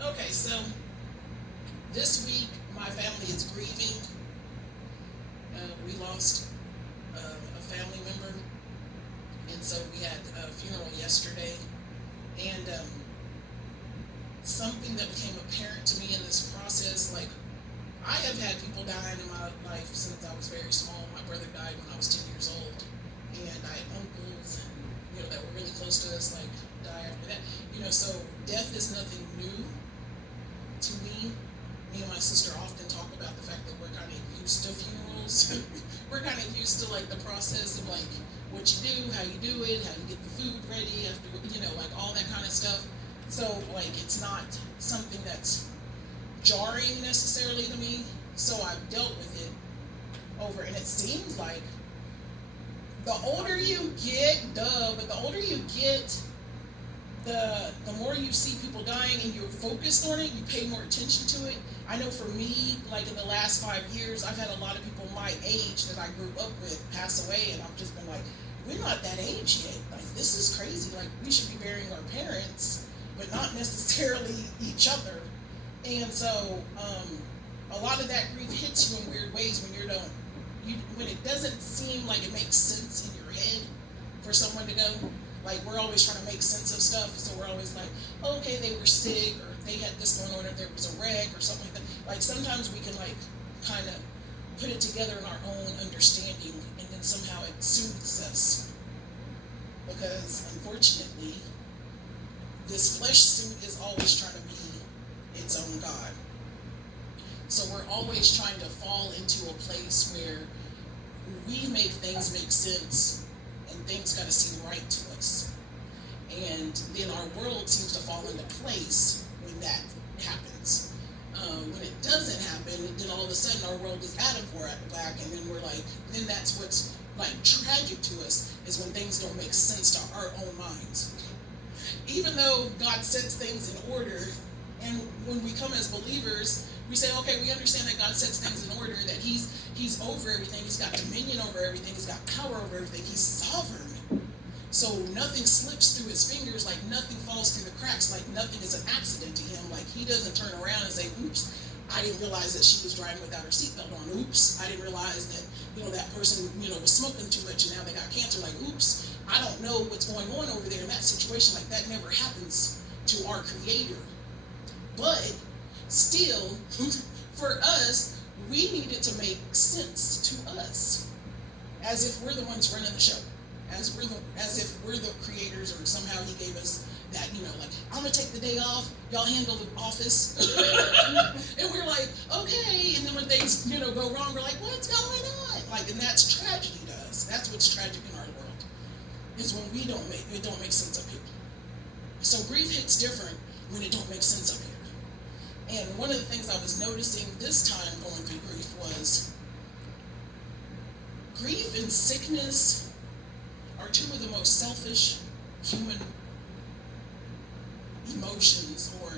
Okay, so this week my family is grieving. We lost a family member, and so we had a funeral yesterday. And something that became apparent to me in this process, like I have had people die in my life since I was very small. My brother died when I was 10 years old, and I had uncles, and that were really close to us, like die after that. So death is nothing new to me. Me and my sister often talk about the fact that we're kind of used to funerals. We're kind of used to like the process of like what you do, how you do it, how you get the food ready after, like all that kind of stuff. So like it's not something that's jarring necessarily to me. So I've dealt with it over, and it seems like the older you get, but the older you get, the more you see people dying and you're focused on it, you pay more attention to it. I know for me, like in the last 5 years, I've had a lot of people my age that I grew up with pass away, and I've just been like, we're not that age yet. Like, this is crazy. Like, we should be burying our parents, but not necessarily each other. And so, a lot of that grief hits you in weird ways when it doesn't seem like it makes sense in your head for someone to go. Like, we're always trying to make sense of stuff, so we're always like, okay, they were sick, or they had this going on, or there was a wreck, or something like that. Like, sometimes we can, like, kind of put it together in our own understanding, and then somehow it soothes us. Because, unfortunately, this flesh suit is always trying to be its own God. So we're always trying to fall into a place where we make things make sense, and things got to seem right to us. And then our world seems to fall into place when that happens. When it doesn't happen, then all of a sudden our world is out of whack, and then we're like, then that's what's like tragic to us, is when things don't make sense to our own minds. Even though God sets things in order, and when we come as believers, we say, okay, we understand that God sets things in order, that He's over everything, He's got dominion over everything, He's got power over everything, He's sovereign. So nothing slips through His fingers, like nothing falls through the cracks, like nothing is an accident to Him. Like He doesn't turn around and say, oops, I didn't realize that she was driving without her seatbelt on. Oops, I didn't realize that, that person, was smoking too much and now they got cancer. Like, oops, I don't know what's going on over there in that situation. Like, that never happens to our Creator. But still, for us, we need it to make sense to us, as if we're the ones running the show, as if we're the creators, or somehow He gave us that, like, I'm gonna take the day off, y'all handle the office. And we're like, okay, and then when things go wrong, we're like, what's going on? Like, and that's tragedy to us. That's what's tragic in our world, is when it don't make sense up here. So grief hits different when it don't make sense up here. And one of the things I was noticing this time going through grief was grief and sickness are two of the most selfish human emotions or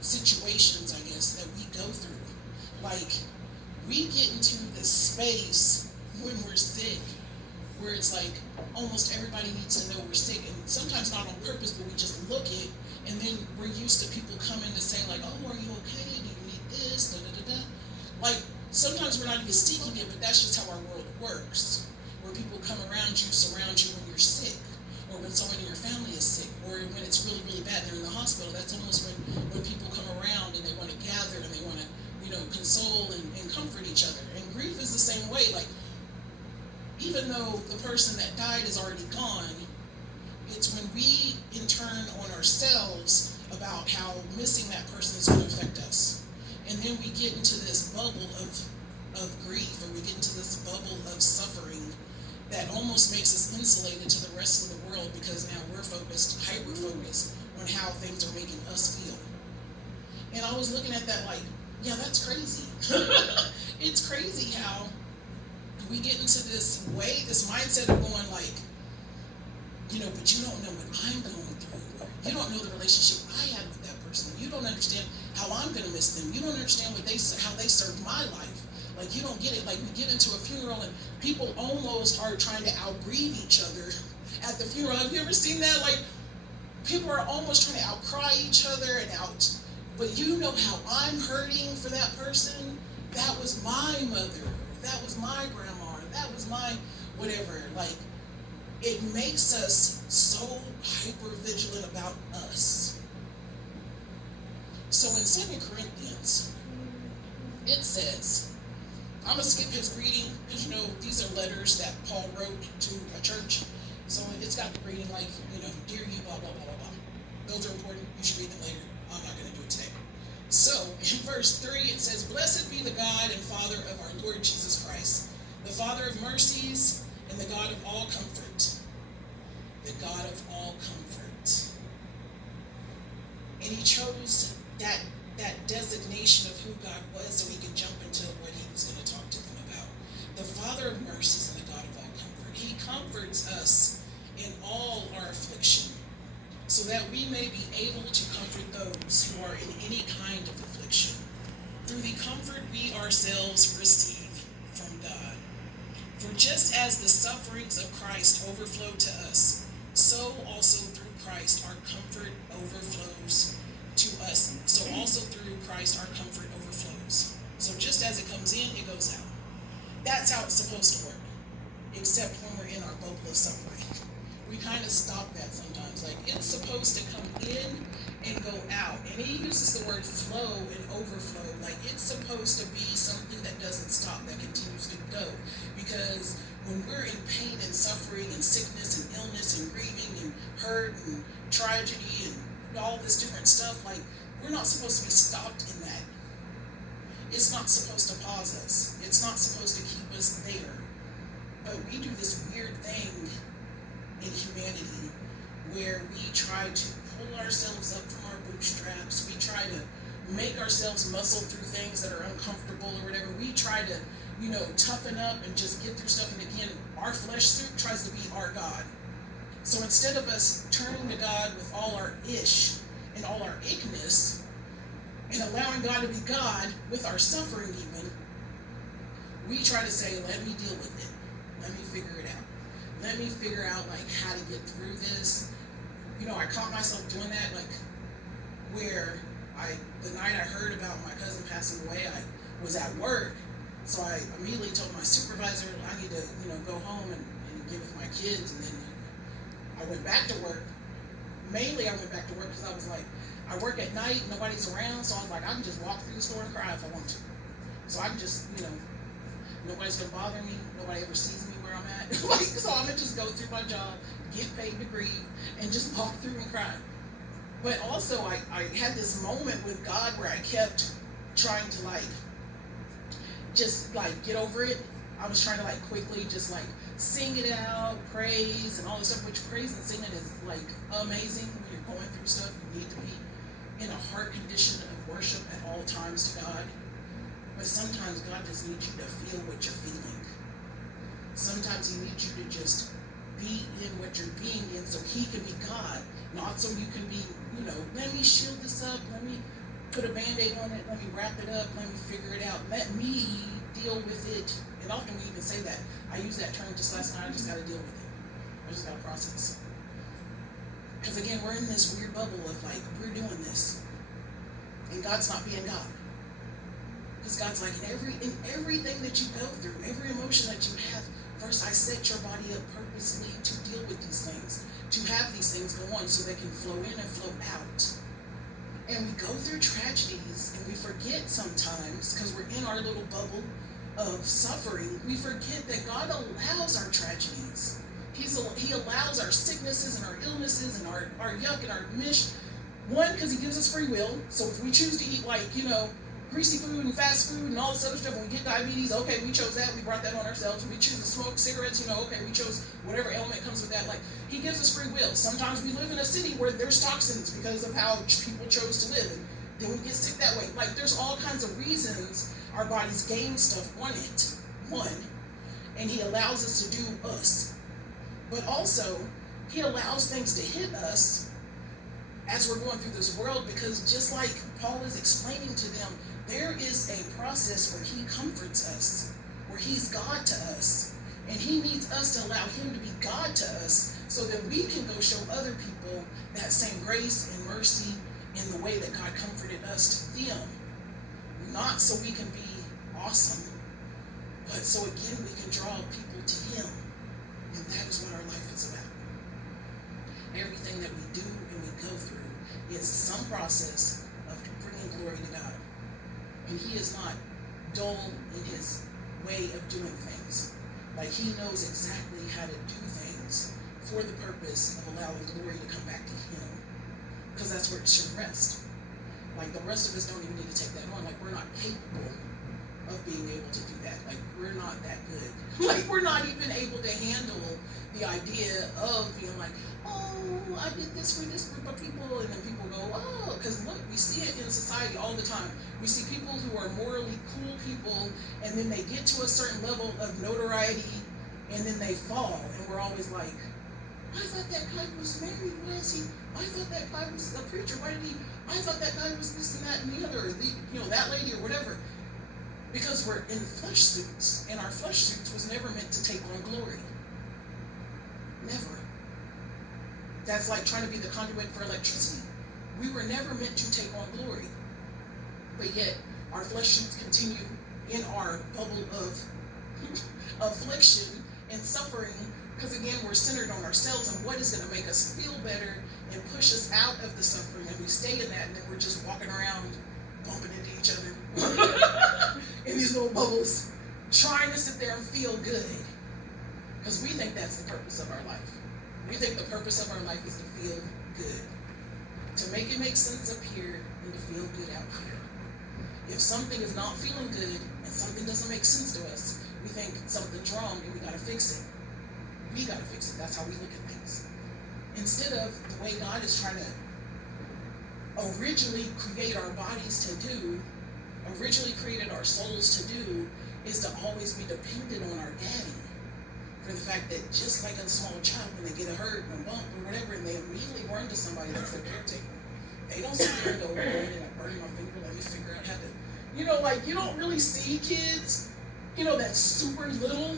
situations, I guess, that we go through. Like, we get into this space when we're sick where it's like almost everybody needs to know we're sick, and sometimes not on purpose, but we just look it, and then we're used to people coming to say like, oh, are you okay? Do you need this? Da, da, da, da. Like, sometimes we're not even seeking it, but that's just how our world works, where people come around you, surround you when you're sick, or when someone in your family is sick, or when it's really, really bad, they're in the hospital. That's almost when people come around and they want to gather and they want to, console and comfort each other. And grief is the same way. Like, even though the person that died is already gone, it's when we in turn on ourselves about how missing that person is going to affect us. And then we get into this bubble of grief, or we get into this bubble of suffering that almost makes us insulated to the rest of the world, because now we're hyper-focused on how things are making us feel. And I was looking at that like, yeah, that's crazy. It's crazy how we get into this mindset of going like, but you don't know what I'm going through. You don't know the relationship I had with that person. You don't understand how I'm going to miss them. You don't understand how they served my life. Like, you don't get it. Like, we get into a funeral and people almost are trying to out-grieve each other at the funeral. Have you ever seen that? Like, People are almost trying to outcry each other and out, but you know how I'm hurting for that person. That was my mother. That was my grandma. That was my whatever. Like, it makes us so hyper vigilant about us. So in 2 Corinthians, it says, I'm going to skip his greeting because, these are letters that Paul wrote to a church. So it's got the greeting like, dear you, blah, blah, blah, blah, blah. Those are important. You should read them later. I'm not going to do it today. So in verse 3, it says, blessed be the God and Father of our Lord Jesus Christ, the Father of mercies and the God of all comfort. The God of all comfort. And he chose that designation of who God was so he could jump into what he was going to talk to them about. The Father of mercies and the God of all comfort. He comforts us in all our affliction, so that we may be able to comfort those who are in any kind of affliction, through the comfort we ourselves receive from God. For just as the sufferings of Christ overflow to us, so also through Christ our comfort overflows to us. So also through Christ our comfort overflows. So just as it comes in, it goes out. That's how it's supposed to work, except when we're in our bubble of suffering. We kind of stop that sometimes. Like, it's supposed to come in and go out. And he uses the word flow and overflow. Like, it's supposed to be something that doesn't stop, that continues to go. Because when we're in pain and suffering and sickness and illness and grieving and hurt and tragedy and all this different stuff, like, we're not supposed to be stopped in that. It's not supposed to pause us. It's not supposed to keep us there. But we do this weird thing in humanity where we try to pull ourselves up from our bootstraps. We try to make ourselves muscle through things that are uncomfortable or whatever. We try to, toughen up and just get through stuff. And again, our flesh suit tries to be our God. So instead of us turning to God with all our ish and all our ickness and allowing God to be God with our suffering even, we try to say, let me deal with it. Let me figure it out. Let me figure out how to get through this. I caught myself doing that, where the night I heard about my cousin passing away, I was at work. So I immediately told my supervisor, I need to, go home and get with my kids. And then I went back to work. Mainly I went back to work because I was like, I work at night, nobody's around. So I was like, I can just walk through the store and cry if I want to. So I can just, nobody's going to bother me. Nobody ever sees me where I'm at. So I'm going to just go through my job, get paid to grieve, and just walk through and cry. But also, I had this moment with God where I kept trying to, just, get over it. I was trying to, quickly just, sing it out, praise, and all this stuff, which praise and singing is, amazing when you're going through stuff. You need to be in a heart condition of worship at all times to God. But sometimes God just needs you to feel what you're feeling. Sometimes he needs you to just be in what you're being in so he can be God, not so you can be, let me shield this up, let me put a Band-Aid on it, let me wrap it up, let me figure it out, let me deal with it. And often we even say that. I used that term just last night, I just got to deal with it. I just got to process. Because again, we're in this weird bubble of we're doing this. And God's not being God. Because God's in everything that you go through, every emotion that you have, first I set your body up purposely to deal with these things, to have these things go on so they can flow in and flow out. And we go through tragedies and we forget sometimes, because we're in our little bubble of suffering, we forget that God allows our tragedies. He allows our sicknesses and our illnesses and our yuck and our mish. One, because he gives us free will. So if we choose to eat greasy food and fast food and all this other stuff, when we get diabetes, okay, we chose that, we brought that on ourselves. We choose to smoke cigarettes, okay, we chose whatever ailment comes with that. He gives us free will. Sometimes we live in a city where there's toxins because of how people chose to live, and then we get sick that way. There's all kinds of reasons our bodies gain stuff on it, and he allows us to do us. But also, he allows things to hit us as we're going through this world, because just like Paul is explaining to them, there is a process where he comforts us, where he's God to us. And he needs us to allow him to be God to us so that we can go show other people that same grace and mercy in the way that God comforted us to them. Not so we can be awesome, but so again we can draw people to him. And that is what our life is about. Everything that we do and we go through is some process of bringing glory to God. And he is not dull in his way of doing things. Like, he knows exactly how to do things for the purpose of allowing glory to come back to him. Because that's where it should rest. Like, the rest of us don't even need to take that on. Like, we're not capable of being able to do that. Like, we're not that good. Like, we're not even able to handle the idea of being like, oh, I did this for this group of people, and then people go, oh, because look, we see it in society all the time. We see people who are morally cool people, and then they get to a certain level of notoriety, and then they fall, and we're always like, I thought that guy was married. Why is he? I thought that guy was a preacher. Why did he? I thought that guy was this and that and the other, or that lady or whatever. Because we're in flesh suits, and our flesh suits was never meant to take on glory. Never. That's like trying to be the conduit for electricity. We were never meant to take on glory. But yet, our flesh suits continue in our bubble of affliction and suffering, because again, we're centered on ourselves and what is going to make us feel better and push us out of the suffering, and we stay in that, and then we're just walking around bumping into each other in these little bubbles, trying to sit there and feel good, because we think that's the purpose of our life. We think the purpose of our life is to feel good, to make it make sense up here and to feel good out here. If something is not feeling good and something doesn't make sense to us, we think something's wrong and we got to fix it. We got to fix it. That's how we look at things. Instead of the way God is trying to originally create our bodies to do, originally created our souls to do, is to always be dependent on our daddy. For the fact that just like a small child, when they get a hurt or a bump or whatever, and they immediately run to somebody that's their caretaker. They don't sit there and go, oh, and I burn my finger, let me figure out how to, like, you don't really see kids, that's super little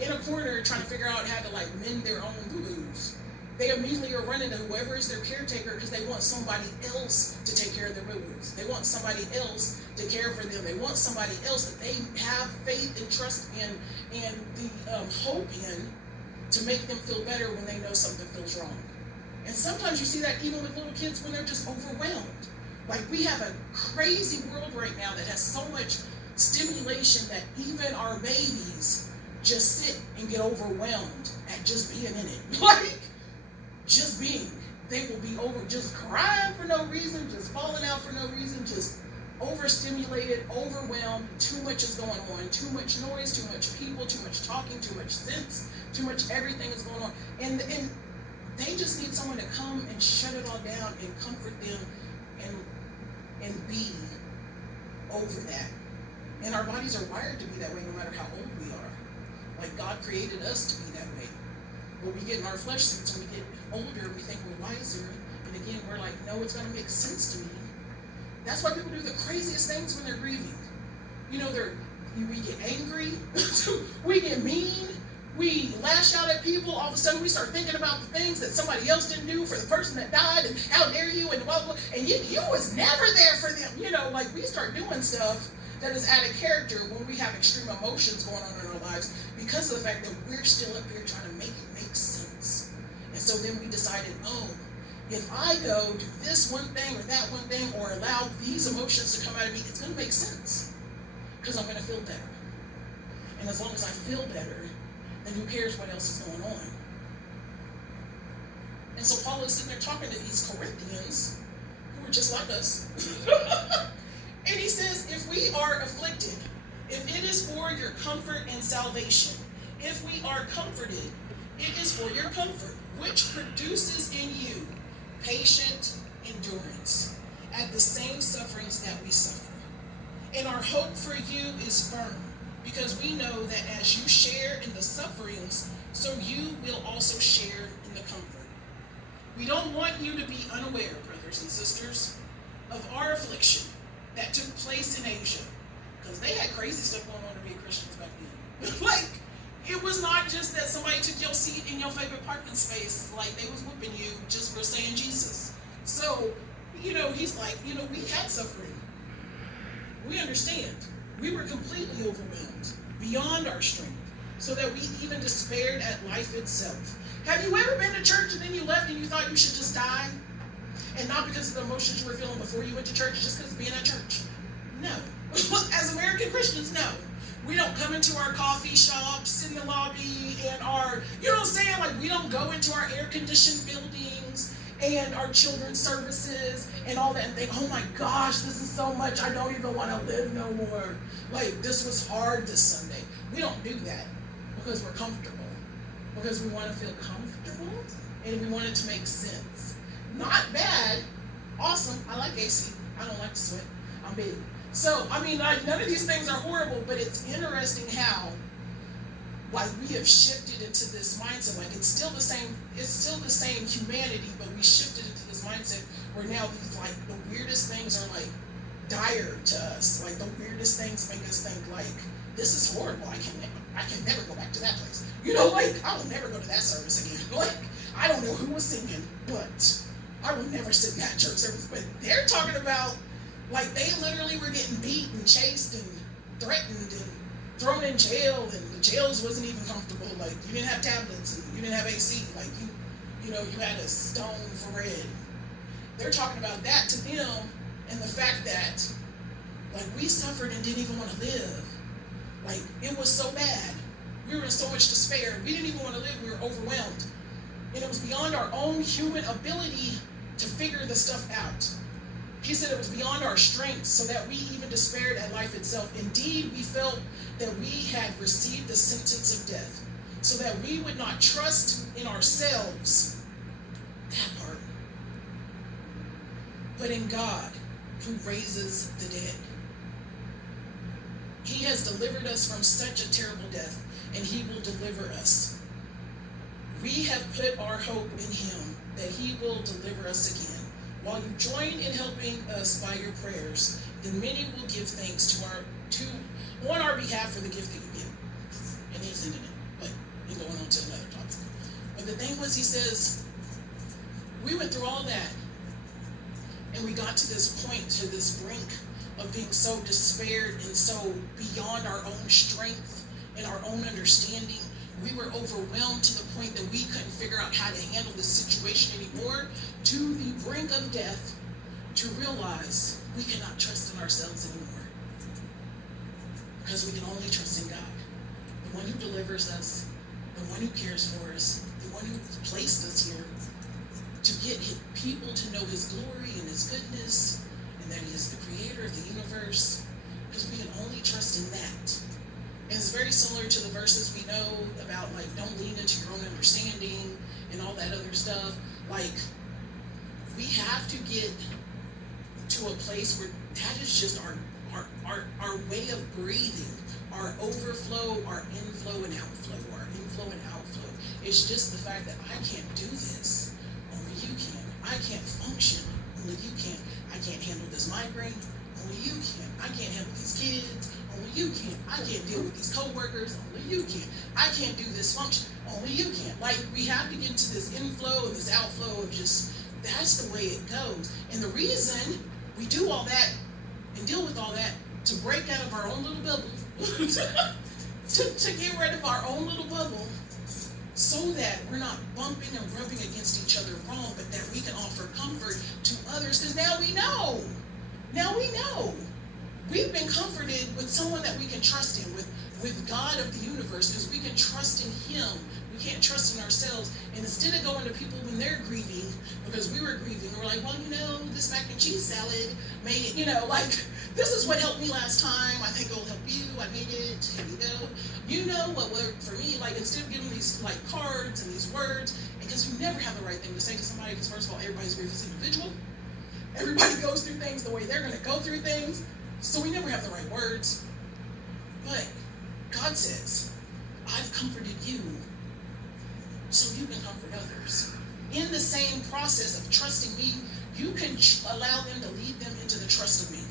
in a corner trying to figure out how to, like, mend their own boo-boos. They immediately are running to whoever is their caretaker because they want somebody else to take care of their boo-boos. They want somebody else to care for them. They want somebody else that they have faith and trust in and the hope in to make them feel better when they know something feels wrong. And sometimes you see that even with little kids when they're just overwhelmed. Like, we have a crazy world right now that has so much stimulation that even our babies just sit and get overwhelmed at just being in it. Like, just being. They will be just crying for no reason, just falling out for no reason, just overstimulated, overwhelmed. Too much is going on, too much noise, too much people, too much talking, too much sense, too much everything is going on. And they just need someone to come and shut it all down and comfort them and be over that. And our bodies are wired to be that way no matter how old we are. Like, God created us to be that way. But we get in our flesh suits when we get older, we think we're wiser. And again, we're like, no, it's going to make sense to me. That's why people do the craziest things when they're grieving. We get angry, we get mean, we lash out at people. All of a sudden we start thinking about the things that somebody else didn't do for the person that died, and how dare you, and blah, blah, blah. And you was never there for them. Like, we start doing stuff that is out of character when we have extreme emotions going on in our lives because of the fact that we're still up here trying to make it make sense. And so then we decided, oh, if I go do this one thing or that one thing or allow these emotions to come out of me, it's going to make sense because I'm going to feel better. And as long as I feel better, then who cares what else is going on? And so Paul is sitting there talking to these Corinthians who are just like us. And he says, if we are afflicted, if it is for your comfort and salvation, if we are comforted, it is for your comfort, which produces in you patient endurance at the same sufferings that we suffer. And our hope for you is firm, because we know that as you share in the sufferings, so you will also share in the comfort. We don't want you to be unaware, brothers and sisters, of our affliction that took place in Asia, because they had crazy stuff going on to be Christians back then. Like, It was not just that somebody took your seat in your favorite parking space, like they was whipping you just for saying Jesus. So, he's like, we had suffering. We understand. We were completely overwhelmed, beyond our strength, so that we even despaired at life itself. Have you ever been to church and then you left and you thought you should just die? And not because of the emotions you were feeling before you went to church, just because of being at church? No. As American Christians, no. We don't come into our coffee shops in the lobby and you know what I'm saying? Like, we don't go into our air-conditioned buildings and our children's services and all that and think, oh my gosh, this is so much, I don't even want to live no more. Like, this was hard this Sunday. We don't do that because we're comfortable. Because we want to feel comfortable and we want it to make sense. Not bad. Awesome. I like AC. I don't like to sweat. I'm big. So, none of these things are horrible, but it's interesting how, we have shifted into this mindset. Like, it's still the same humanity, but we shifted into this mindset where now these, the weirdest things are, dire to us. Like, the weirdest things make us think, this is horrible. I can never go back to that place. I will never go to that service again. I don't know who was singing, but I will never sit in that church service. But they're talking about, they literally were getting beat and chased and threatened and thrown in jail, and the jails wasn't even comfortable. You didn't have tablets and you didn't have AC. You had a stone for bread. They're talking about that to them, and the fact that, we suffered and didn't even want to live. It was so bad. We were in so much despair. We didn't even want to live. We were overwhelmed. And it was beyond our own human ability to figure the stuff out. He said it was beyond our strength, so that we even despaired at life itself. Indeed, we felt that we had received the sentence of death, so that we would not trust in ourselves, that part, but in God, who raises the dead. He has delivered us from such a terrible death, and he will deliver us. We have put our hope in him, that he will deliver us again. While you join in helping us by your prayers, then many will give thanks on our behalf for the gift that you give. And he's ending it, but he's going on to another topic. But the thing was, he says, we went through all that, and we got to this point, to this brink of being so despaired and so beyond our own strength and our own understanding. We were overwhelmed to the point that we couldn't figure out how to handle this situation anymore, to the brink of death, to realize we cannot trust in ourselves anymore. Because we can only trust in God, the one who delivers us, the one who cares for us, the one who placed us here to get people to know his glory and his goodness, and that he is the creator of the universe, because we can only trust in that. And it's very similar to the verses we know about, don't lean into your own understanding and all that other stuff. We have to get to a place where that is just our way of breathing, our overflow, our inflow and outflow, our inflow and outflow. It's just the fact that I can't do this, only you can. I can't function, only you can. I can't handle this migraine, only you can. I can't handle these kids, only you can. I can't deal with these co-workers, only you can. I can't do this function, only you can. We have to get into this inflow and this outflow of just, that's the way it goes. And the reason we do all that and deal with all that, to break out of our own little bubble, to get rid of our own little bubble, so that we're not bumping and rubbing against each other wrong, but that we can offer comfort to others, because now we know. We've been comforted with someone that we can trust in, with God of the universe, because we can trust in him. We can't trust in ourselves. And instead of going to people when they're grieving, because we were grieving, we're like, this mac and cheese salad made it, this is what helped me last time. I think it'll help you. I made it. Here you go. You know what worked for me. Instead of giving these cards and these words, because you never have the right thing to say to somebody, because first of all, everybody's grief is individual. Everybody goes through things the way they're going to go through things. So we never have the right words. But God says, I've comforted you so you can comfort others. In the same process of trusting me, you can allow them to lead them into the trust of me.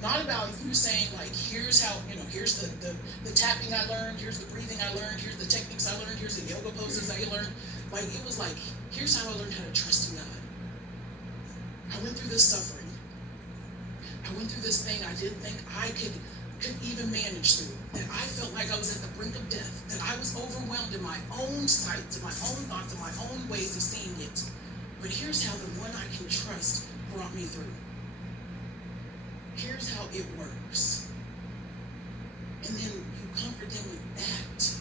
Not about you saying like, here's how, here's the tapping I learned, here's the breathing I learned, here's the techniques I learned, here's the yoga poses I learned. Like, it was like, here's how I learned how to trust in God. I went through this suffering. I went through this thing I didn't think I could even manage through. That I felt like I was at the brink of death. That I was overwhelmed in my own sight, in my own thoughts, in my own ways of seeing it. But here's how the one I can trust brought me through. Here's how it works. And then you comfort them with that.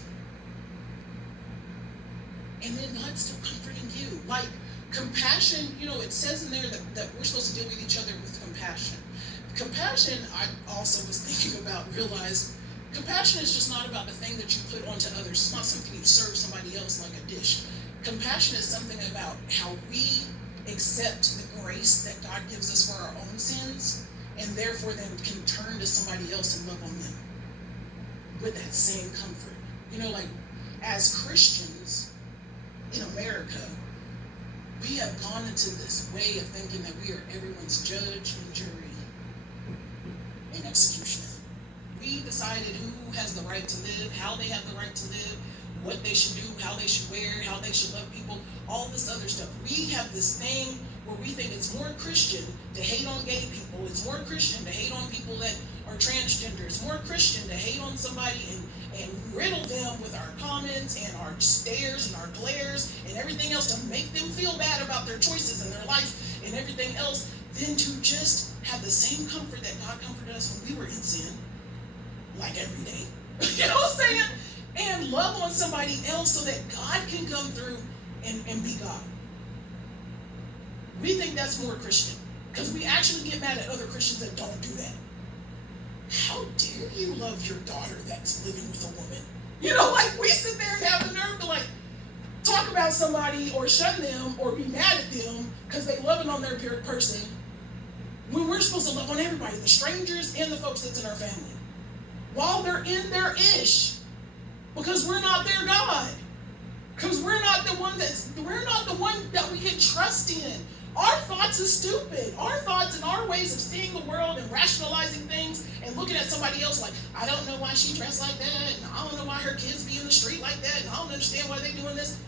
And then God's still comforting you. Like compassion, it says in there that we're supposed to deal with each other with compassion. Compassion, I also was thinking about, realized, compassion is just not about the thing that you put onto others. It's not something you serve somebody else like a dish. Compassion is something about how we accept the grace that God gives us for our own sins, and therefore then can turn to somebody else and love on them with that same comfort. Like as Christians in America, we have gone into this way of thinking that we are everyone's judge and jury and executioner. We decided who has the right to live, how they have the right to live, what they should do, how they should wear, how they should love people, all this other stuff. We have this thing where we think it's more Christian to hate on gay people. It's more Christian to hate on people that are transgender. It's more Christian to hate on somebody and riddle them with our comments and our stares and our glares and everything else to make them feel bad about their choices and their life and everything else, than to just have the same comfort that God comforted us when we were in sin, like every day. You know what I'm saying? And love on somebody else so that God can come through and be God. We think that's more Christian because we actually get mad at other Christians that don't do that. How dare you love your daughter that's living with a woman? Like we sit there and have the nerve to like talk about somebody or shun them or be mad at them because they loving on their person when we're supposed to love on everybody, the strangers and the folks that's in our family, while they're in their ish. Because we're not their God. Because we're not the one that we can trust in. Our thoughts are stupid. Our thoughts and our ways of seeing the world and rationalizing things and looking at somebody else like, I don't know why she dressed like that, and I don't know why her kids be in the street like that, and I don't understand why they doing this.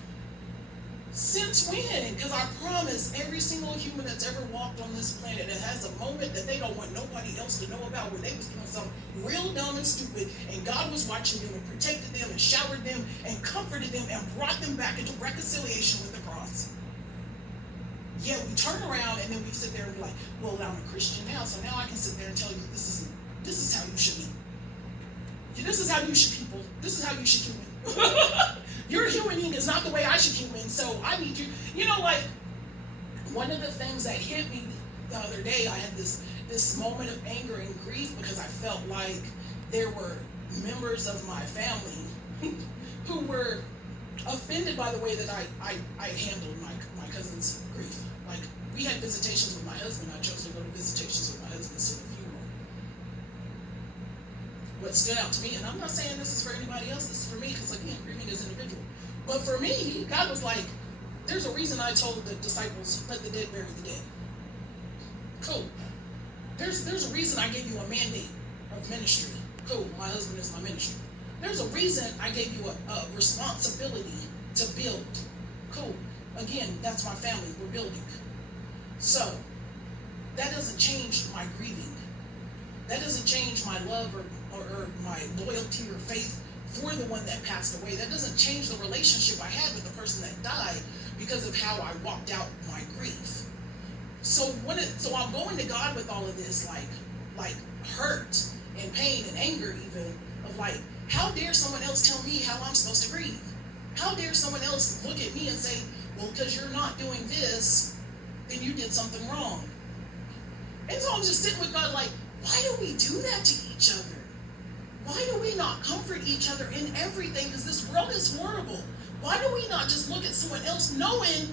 Since when? Because I promise every single human that's ever walked on this planet that has a moment that they don't want nobody else to know about where they was doing something real dumb and stupid, and God was watching them and protected them and showered them and comforted them and brought them back into reconciliation with the cross. Yet we turn around and then we sit there and be like, well, I'm a Christian now, so now I can sit there and tell you this is how you should be. This is how you should people. This is how you should human. Your humaning is not the way I should human, so I need you. Like one of the things that hit me the other day, I had this moment of anger and grief because I felt like there were members of my family who were offended by the way that I handled my cousin's grief. Like we had visitations with my husband. I chose to go to visitations with my husband instead of funeral. What stood out to me, and I'm not saying this is for anybody else, this is for me, because again, grieving is individual. But for me, God was like, there's a reason I told the disciples, let the dead bury the dead. Cool. There's a reason I gave you a mandate of ministry. Cool, my husband is my ministry. There's a reason I gave you a responsibility to build. Cool. Again, that's my family, we're building. So, that doesn't change my grieving. That doesn't change my love or my loyalty or faith for the one that passed away. That doesn't change the relationship I had with the person that died because of how I walked out my grief. So I'm going to God with all of this like hurt and pain and anger even of like, how dare someone else tell me how I'm supposed to grieve? How dare someone else look at me and say, well, because you're not doing this, then you did something wrong. And so I'm just sitting with God like, why do we do that to each other? Why do we not comfort each other in everything? Because this world is horrible. Why do we not just look at someone else knowing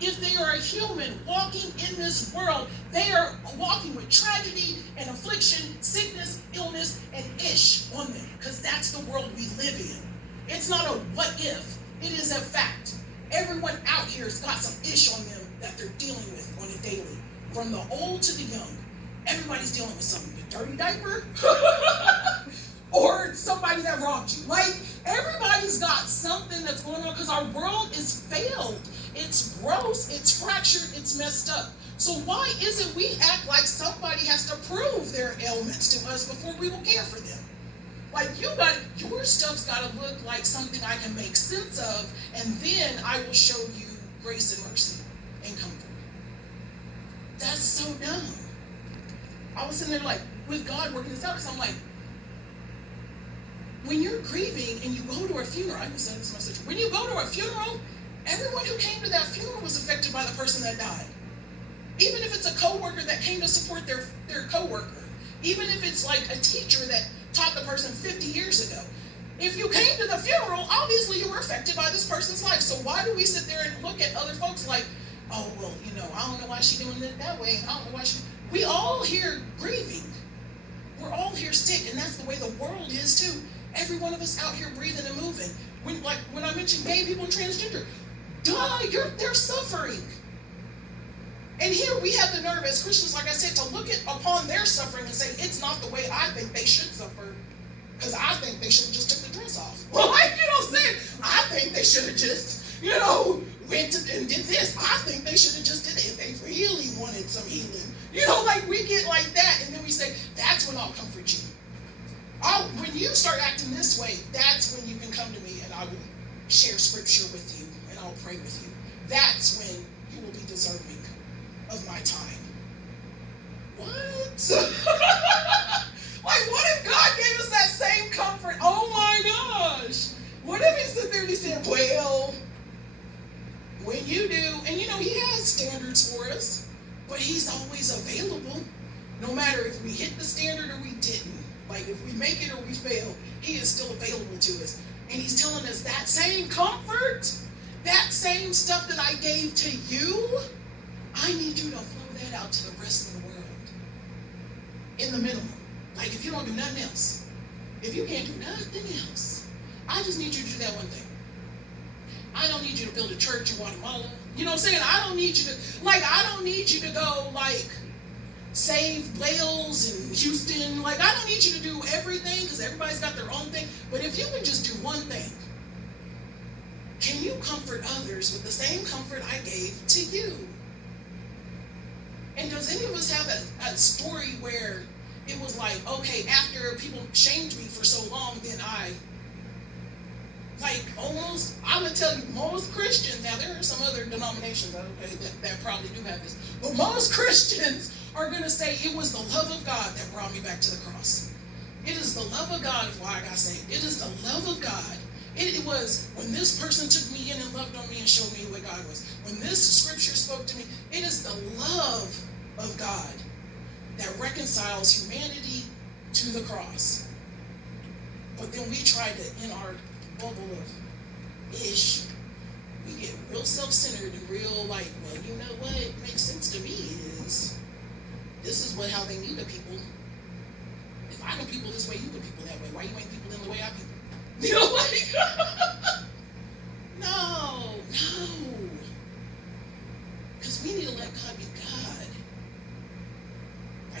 if they are a human walking in this world, they are walking with tragedy and affliction, sickness, illness, and ish on them. Because that's the world we live in. It's not a what if. It is a fact. Everyone out here has got some ish on them that they're dealing with on a daily. From the old to the young. everybody's dealing with something. A dirty diaper, or somebody that robbed you. Like, everybody's got something that's going on because our world is failed. It's gross, it's fractured, it's messed up. So why is it we act like somebody has to prove their ailments to us before we will care for them? Like, your stuff's got to look like something I can make sense of, and then I will show you grace and mercy and comfort. That's so dumb. I was sitting there like, with God working this out, because I'm like, when you're grieving and you go to a funeral, I can say this message, when you go to a funeral, everyone who came to that funeral was affected by the person that died. Even if it's a coworker that came to support their coworker. Even if it's like a teacher that taught the person 50 years ago. If you came to the funeral, obviously you were affected by this person's life. So why do we sit there and look at other folks like, oh, well, I don't know why she's doing it that way. I don't know why she... We all here grieving. We're all here sick, and that's the way the world is too. Every one of us out here breathing and moving. When I mentioned gay people and transgender, they're suffering. And here we have the nerve as Christians, like I said, to look upon their suffering and say, it's not the way I think they should suffer. Because I think they should have just took the dress off. Well, I think they should have just, went and did this. I think they should have just did it if they really wanted some healing. We get like that, and then we say, that's when I'll comfort you. When you start acting this way, that's when you can come to me and I will share scripture with you and I'll pray with you. That's when you will be deserving of my time. What? What if God gave us that same comfort? Oh my gosh. What if he stood there and he said, well, when you do, and he has standards for us, but he's always available. No matter if we hit the standard or we didn't. Like, if we make it or we fail, he is still available to us. And he's telling us that same comfort, that same stuff that I gave to you, I need you to flow that out to the rest of the world. In the minimum. Like, if you don't do nothing else. If you can't do nothing else, I just need you to do that one thing. I don't need you to build a church in Guatemala. You know what I'm saying? I don't need you to go, save Wales and Houston. I don't need you to do everything because everybody's got their own thing. But if you can just do one thing, can you comfort others with the same comfort I gave to you? And does any of us have a story where it was like, okay, after people shamed me for so long, then I'm going to tell you, most Christians, now there are some other denominations, okay, that probably do have this, but most Christians are going to say it was the love of God that brought me back to the cross. It is the love of God is why I got saved. It is the love of God. It was when this person took me in and loved on me and showed me what God was. When this scripture spoke to me, it is the love of God that reconciles humanity to the cross. But then we try to, in our bubble of ish, we get real self-centered and real well, you know what makes sense to me is this is how they need the people. If I know people this way, you know people that way. Why you ain't people in the way I people? No. Because we need to let God be God.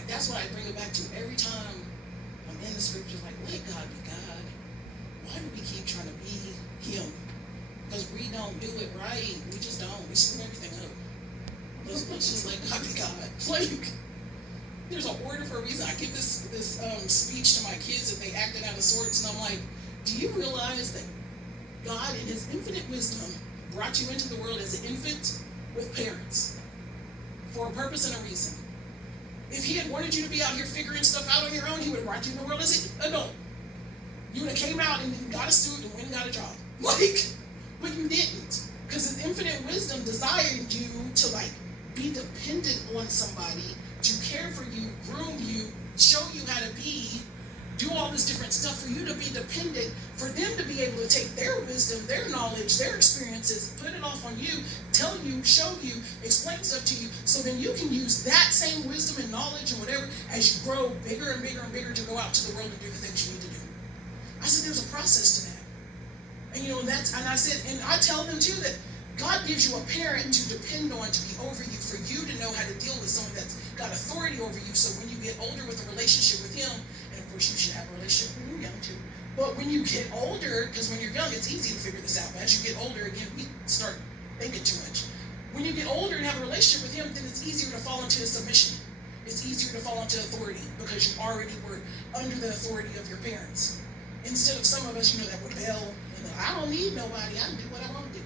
That's what I bring it back to every time I'm in the scriptures. Let God be God. Why do we keep trying to be him? Because we don't do it right. We just don't. We screw everything up. Let's just let God be God. There's an order for a reason. I give this speech to my kids and they acted out of sorts, and I'm like, do you realize that God in his infinite wisdom brought you into the world as an infant with parents for a purpose and a reason? If he had wanted you to be out here figuring stuff out on your own, he would have brought you in the world as an adult. You would have came out and got a suit and went and got a job. But you didn't. Because his infinite wisdom desired you to be dependent on somebody to care for you, groom you, show you how to be, do all this different stuff for you to be dependent, for them to be able to take their wisdom, their knowledge, their experiences, put it off on you, tell you, show you, explain stuff to you, so then you can use that same wisdom and knowledge and whatever as you grow bigger and bigger and bigger to go out to the world and do the things you need to do. I said there's a process to that. And I tell them too that God gives you a parent to depend on, to be over you, for you to know how to deal with someone that's got got authority over you. So when you get older with a relationship with him, and of course you should have a relationship when you're young too, but when you get older, because when you're young it's easy to figure this out, but as you get older, again, we start thinking too much. When you get older and have a relationship with him, then it's easier to fall into submission. It's easier to fall into authority because you already were under the authority of your parents. Instead of some of us, that rebel, I don't need nobody, I can do what I want to do.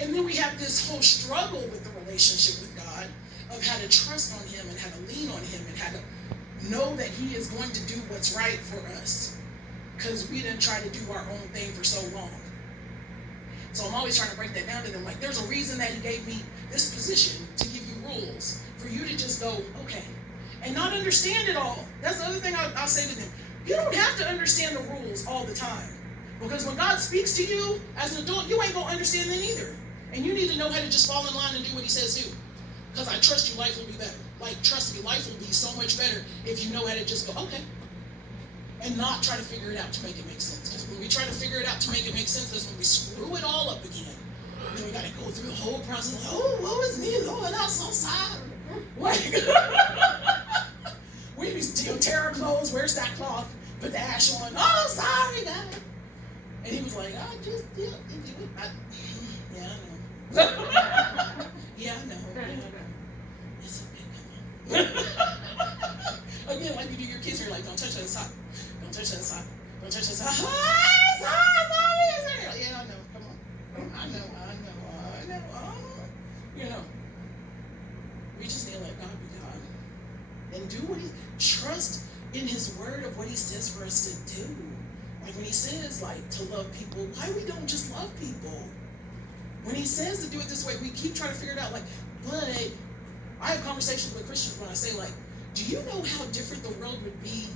And then we have this whole struggle with the relationship with God of how to trust on him and how to lean on him and how to know that he is going to do what's right for us because we didn't try to do our own thing for so long. So I'm always trying to break that down to them. There's a reason that he gave me this position to give you rules for you to just go, okay, and not understand it all. That's the other thing I'll say to them. You don't have to understand the rules all the time. Because when God speaks to you as an adult, you ain't going to understand them either. And you need to know how to just fall in line and do what he says do. Because I trust you, life will be better. Trust me, life will be so much better if you know how to just go, okay. And not try to figure it out to make it make sense. Because when we try to figure it out to make it make sense, that's when we screw it all up again. And then we got to go through the whole process. Oh, woe is me, Lord, I'm so sorry. We be tear our clothes, wear sackcloth, put the ash on. Oh, sorry, God. And he was like, I just did it. Yeah, I know. Yeah, I know. It's okay, come on. Again, like you do your kids, you're like, don't touch that sock. Don't touch that sock. Don't touch that sock. Yeah, I know. Come on. I know. We just need to let God be God. And do what trust in his word of what he says for us to do. When he says, to love people, why we don't just love people? When he says to do it this way, we keep trying to figure it out, but I have conversations with Christians when I say, do you know how different the world would be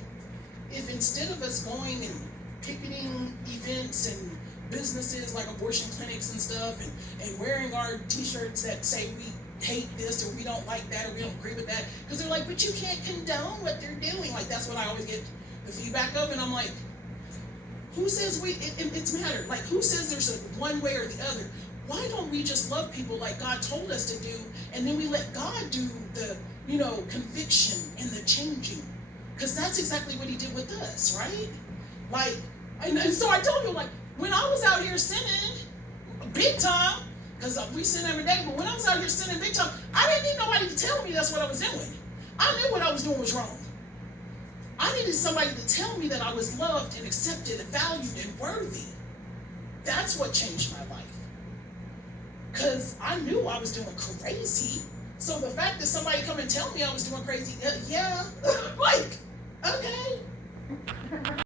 if instead of us going and picketing events and businesses like abortion clinics and stuff and wearing our t-shirts that say we hate this or we don't like that or we don't agree with that, because they're like, but you can't condone what they're doing. That's what I always get the feedback of, and I'm like, who says it's matter? Who says there's a one way or the other? Why don't we just love people like God told us to do, and then we let God do the, conviction and the changing? Because that's exactly what he did with us, right? And so I told you, when I was out here sinning, big time, because we sin every day, but when I was out here sinning big time, I didn't need nobody to tell me that's what I was doing. I knew what I was doing was wrong. I needed somebody to tell me that I was loved and accepted and valued and worthy. That's what changed my life. Because I knew I was doing crazy. So the fact that somebody come and tell me I was doing crazy, yeah, okay.